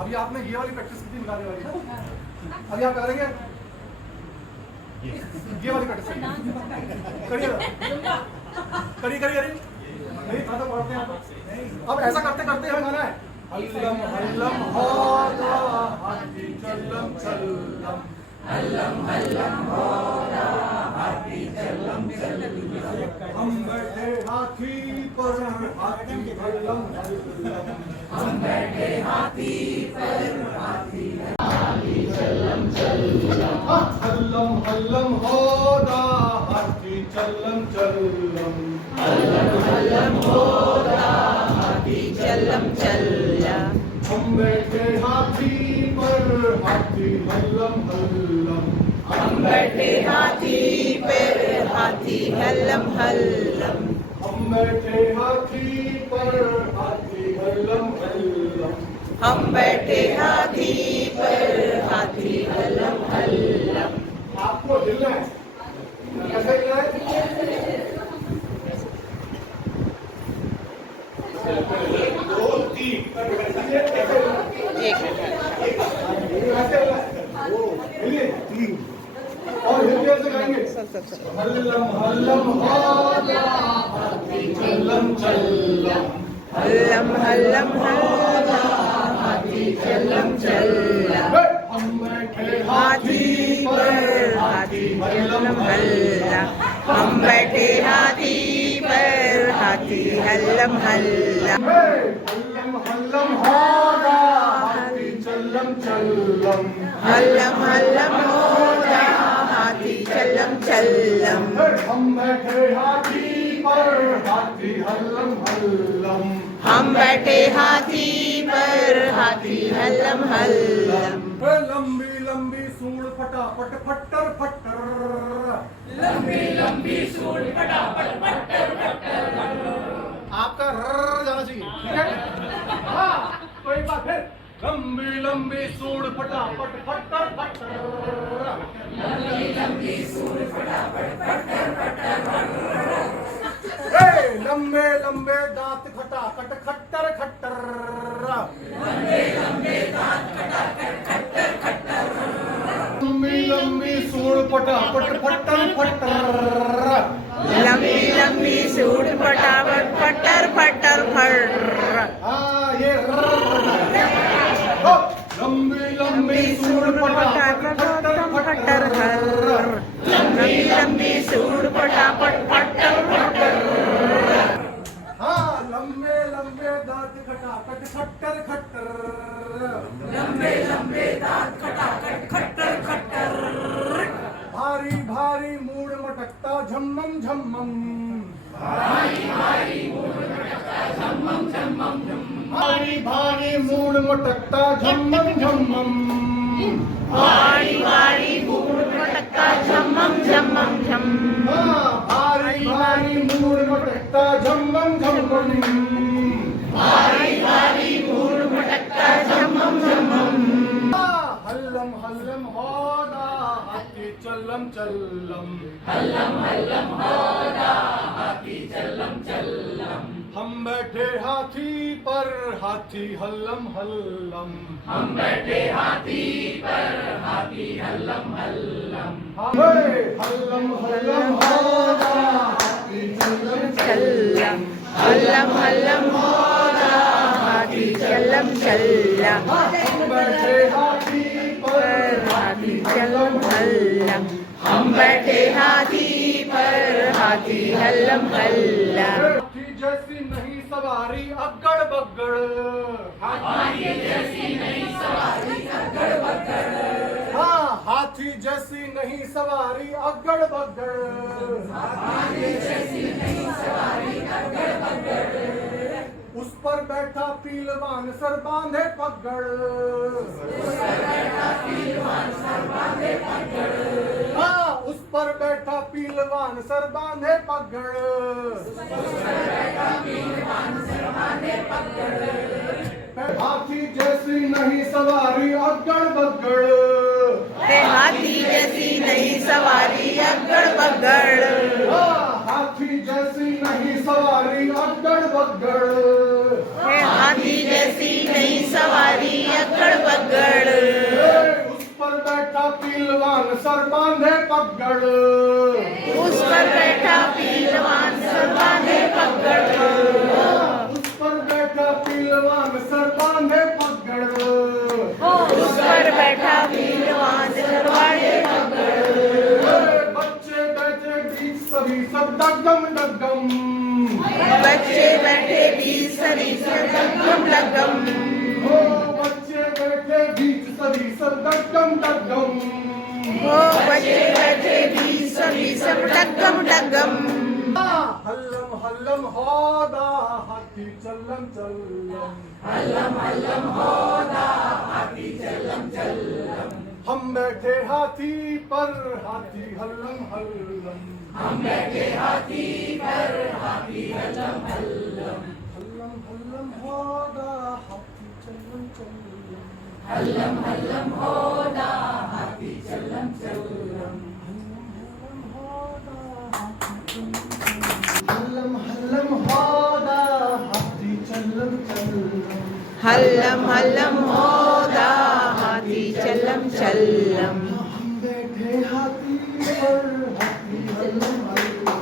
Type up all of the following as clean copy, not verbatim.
अभी आपने ये वाली प्रैक्टिस की थी मिलाने वाली, अभी आप करेंगे ये वाली प्रैक्टिस करिए, करिए करिए करिए, नहीं था तो पढ़ते हैं आप। अब ऐसा करते करते हमें गाना है हल्लम हल्लम होदा हाथी चल्लम चल्लम, हल्लम हल्लम होदा हाथी चल्लम चल्लम, हम बैठे हाथी पर हाथी हल्लम हल्लम, हम बैठे हाथी पर हाथी चल्लम चल्लम, हल्लम हल्लम होदा हाथी चल्लम चल्लम, हल्लम हल्लम होदा हाथी चल्लम चल्लम, हम बैठे हाथी पर हाथी हल्लम हल्लम, हम बैठे हाथी पर हाथी हल्लम हल्लम, हम बैठे हाथी पर हाथी हल्लम हल्लम, हम बैठे हाथी पर हाथी हल्लम हल्लम। आपको हिलना है, कैसे हिलना है? दो तीन और हिल से गाएंगे हल्लम हल्लम होदा हाथी चल्लम चल्लम, हल्लम हल्लम होदा हाथी चल्लम चल्लम, हम बैठे हाथी पर हाथी हल्लम हल्लम, हम बैठे हाथी पर हाथी हल्लम हल्लम, हल्लम हल्लम होदा हाथी चल्लम चल्लम, हल्लम हल्लम होदा हाथी चल्लम चल्लम, हम बैठे हाथी पर हाथी हल्लम हल्लम, हम बैठे हाथी पर हाथी हल्लम हल्लम, लंबी लंबी सूंड फटाफट फट्टर फट्टर, लंबी लंबी सूंड फटाफट फट्टर फट्टर, आपका रर जाना चाहिए, ठीक है? हाँ, तो एक बार फिर लंबी लंबी सूंड फटाफट फट्टर फट्टर, लंबी लंबी सूंड फटाफट फट्टर फट्टर, लंबे लंबे दांत खटाखट खट्टर खट्टर, लंबे लंबे दांत खटाखट खट्टर खट्टर, लंबी लंबी सूंड फटाफट फट्टर फट्टर, लंबी लंबी सूंड फटाफट फट्टर फट्टर फट्टर, हाँ ये लंबी लंबी सूंड फटाफट फट्टर फट्टर, लंबी लंबी सूंड फटाफट फट्टर फट्टर, हाँ लंबे लंबे दांत खटाखट खट्टर खट्टर, लंबे लंबे दांत खटाखट खट्टर खट्टर, भारी भारी मूड मटकता झम्मम झम्मम, भारी भारी मूड मटकता झम्मम झम्मम, भारी भारी मूड मटकता झम्मम झम्मम, भारी भारी मूड मटकता झम्मम झम्मम झम, भारी भारी मूड मटकता झम्मम झम्मम, भारी भारी मूड मटकता झम्मम झम्मम, हल्लम हल्लम होदा हाथी चल्लम चल्लम, हल्लम हल्लम होदा हाथी चल्लम चल्लम, हम बैठे हाथी पर हाथी हल्लम हल्लम, हम बैठे हाथी पर हाथी हल्लम हल्लम, हल्लम हल्लम होदा हाथी चल्लम चल्लम, हल्लम हल्लम होदा हाथी चल्लम चल्लम, हम बैठे हाथी पर हाथी चल्लम हल्लम, हम बैठे हाथी पर हाथी हल्लम हल्लम, हाथी जैसी नहीं सवारी अगड़ बगड़, हाथी जैसी नहीं सवारी अगड़ बगड़, हाँ हाथी जैसी नहीं सवारी अगड़ बगड़, हाथी जैसी नहीं सवारी अगड़ बगड़, उस पर बैठा पीलवान सर बांधे पगड़, उस पर बैठा पीलवान सर बांधे पगड़, हाँ उस पर बैठा पीलवान सर बांधे पगड़, उस पर बैठा पीलवान सर बांधे पगड़, हाथी जैसी नहीं सवारी अगड़ बगड़, हाथी जैसी नहीं सवारी अगड़ बगड़, हाथी जैसी नहीं सवारी अगड़ बगड़, हाथी जैसी नहीं सवारी अगड़ पीलवान सर बांधे पगड़, उस पर बैठा पीलवान सर बांधे पगड़, उस पर बैठा पीलवान सर बांधे पगड़, उस पर बैठा पीलवान सर बांधे पगड़। बच्चे बैठे बीच सभी सब डगम डगम, बच्चे बैठे बीच सभी सब डगम डगम, ओ बच्चे बैठे बीच सभी सब डगम डगम, ओ बच्चे बैठे बीच सभी सब डगम डगम। हल्लम हल्लम होदा हाथी चल्लम चल्लम, हल्लम हल्लम होदा हाथी चल्लम चल्लम, हम बैठे हाथी पर हाथी हल्लम हल्लम, हम बैठे हाथी पर हाथी हल्लम हल्लम, हल्लम हल्लम होदा हाथी चल्लम चल्लम, हल्लम हल्लम होदा हाथी चल्लम चल्लम, हल्लम हल्लम होदा हाथी चल्लम चल्लम, हल्लम हल्लम होदा हाथी चल्लम चल्लम, हम बैठे हाथी पर हाथी हल्लम हल्लम,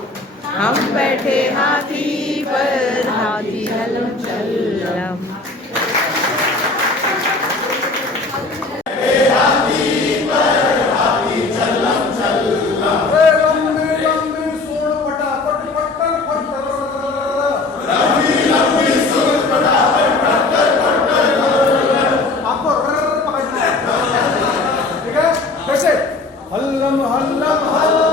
हम बैठे हाथी पर हाथी हल्लम चल्लम। अरे लंबे लंबे सोड़ फटाफट फटर फटर, आपको पकड़ना है, ठीक है? कैसे? Hallam Hallam Hallam